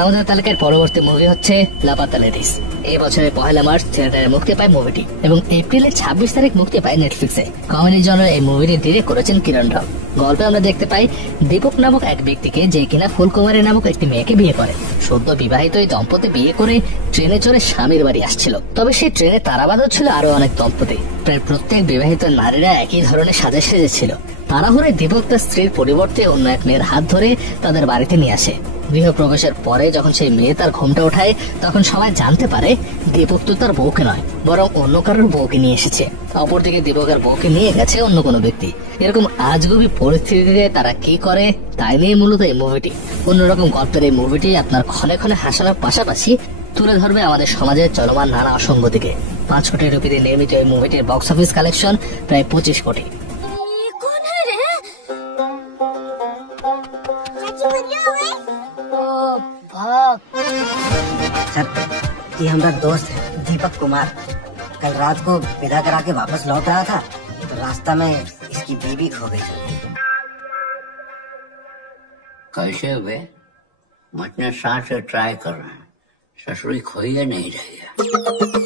আমাদের তালিকার পরবর্তী মুভি হচ্ছে লাপাতা লেডিস। এই বছরের 1 মার্চ থিয়েটারে মুক্তি পায় মুভিটি এবং এপ্রিলের 26 তারিখ মুক্তি পায় নেটফ্লিক্সে। কমেডি জনরে এই মুভিটি ডিরেক্ট করেছেন কিরণ রাও। গল্পে আমরা দেখতে পাই দীপক নামক এক ব্যক্তিকে, যে কিনা ফুলকুমারী নামক একটি মেয়েকে বিয়ে করে। সদ্য বিবাহিত এই দম্পতি বিয়ে করে ট্রেনে চড়ে স্বামীর বাড়ি আসছিল। তবে সেই ট্রেনে তারাবাদও ছিল আরো অনেক দম্পতি। প্রায় প্রত্যেক বিবাহিত নারীরা একই ধরনের সাজে সেজেছিল। তাড়াহুড়ে দীপক তার স্ত্রীর পরিবর্তে অন্য এক মেয়ের হাত ধরে তাদের বাড়িতে নিয়ে আসে। গৃহপ্রবেশের পরে যখন সেই মেয়ে তার ঘোমটা ওঠায়, তখন সবাই জানতে পারে দীপক তো তার বউকে নয়, বরং অন্য কারোর বউকে নিয়ে এসেছে। অপরদিকে দীপকের বউকে নিয়ে গেছে অন্য কোনো ব্যক্তি। এরকম আজগুবি পরিস্থিতিতে তারা কি করে, তাই নিয়ে মূলত এই মুভিটি। অন্যরকম গল্পের এই মুভিটি আপনার ক্ষণে ক্ষণে হাসানোর পাশাপাশি তুলে ধরবে আমাদের সমাজের চলমান নানা অসঙ্গতিকে। 5 কোটি রুপিতে নির্মিত এই মুভিটির বক্স অফিস কালেকশন প্রায় 25 কোটি। सर, ये हमारा दोस्त है दीपक कुमार। कल रात को विदा करा के वापस लौट रहा था तो रास्ता में इसकी बीवी खो गई। कैसे हुए? हम इतने साल से ट्राई कर रहे हैं, ससुरी खोई नहीं रही है।